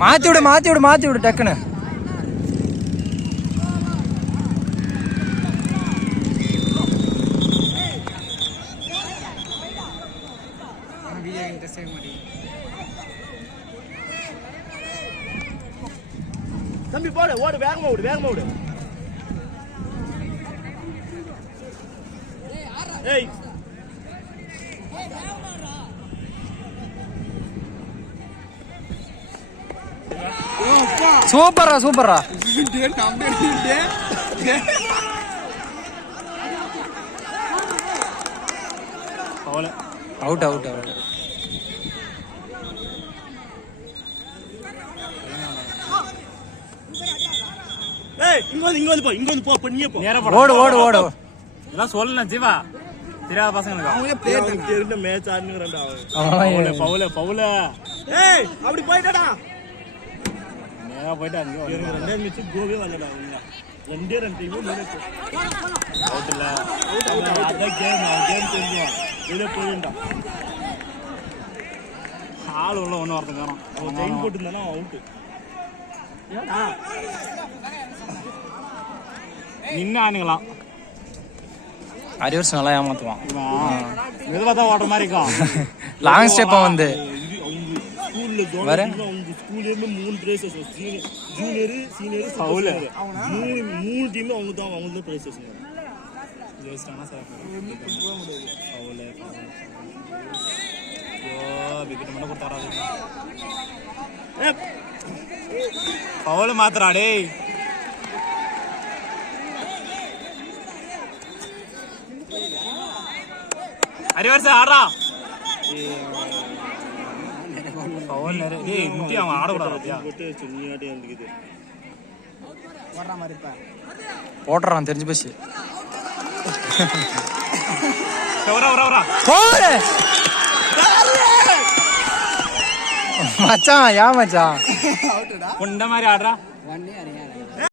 மாத்தி விடு டக்குன்னு. தம்பி போடு, ஓடு, வேகமா ஓடு. ஏய் சூப்பர்ரா. அவுட். ஏய் இங்க வந்து போ பண்ணியே போ. ஓடு. இதெல்லாம் சொல்லணும் ஜீவா, தெரியாத பசங்களுக்கு. அவங்களே பிளேயர் தெரிஞ்ச மேட்ச் ஆடுங்கறடா அவன். பவுல. ஏய் அப்படி போய்டடா. நேரா போய்ட்டு அங்க ரெண்டே மேட்ச் கோவே வரலடா அவங்க. ரெண்டே டீம் மேட்ச். அவுட் இல்ல. அத கேம் தெரியும். இத போயிடா. ஆள் உள்ள ஒண்ணு வரதுக்காரன். அவன் செயின் போட்டுனால அவுட். ஏடா நின்னு ஆனுங்களாம். அரிவர்ஸ் நல்லா ஏமாத்துவான். மெதுவா தான் ஓடுற மாதிரி இருக்கும். லாங் ஸ்டெப்பா வந்து ஸ்கூல்ல வர அவங்க ஸ்கூல்ல இருந்து 3 பிரைசஸ் ஜூனியர் சீனியர் பவுல மூணு டீம் அவங்க தான் பிரைசஸ் ஜெயிச்சானா சார் பவுல விக்கெட் மட்டும் கொடுத்தாராது. பவுல மாத்துறா டேய். அரிவர்ஸ் ஆடுறா. பவுல் டேய் முட்டி அவன் ஆடக்கூடாது பாத்தியா. சொன்னியாட்டே இருந்துக்குது. ஓடுற மாதிரி இருப்பா. போடுறான் தெரிஞ்சு போச்சு. வரா போடு மச்சான். யா மச்சான் இந்த மாதிரி ஆடுறா.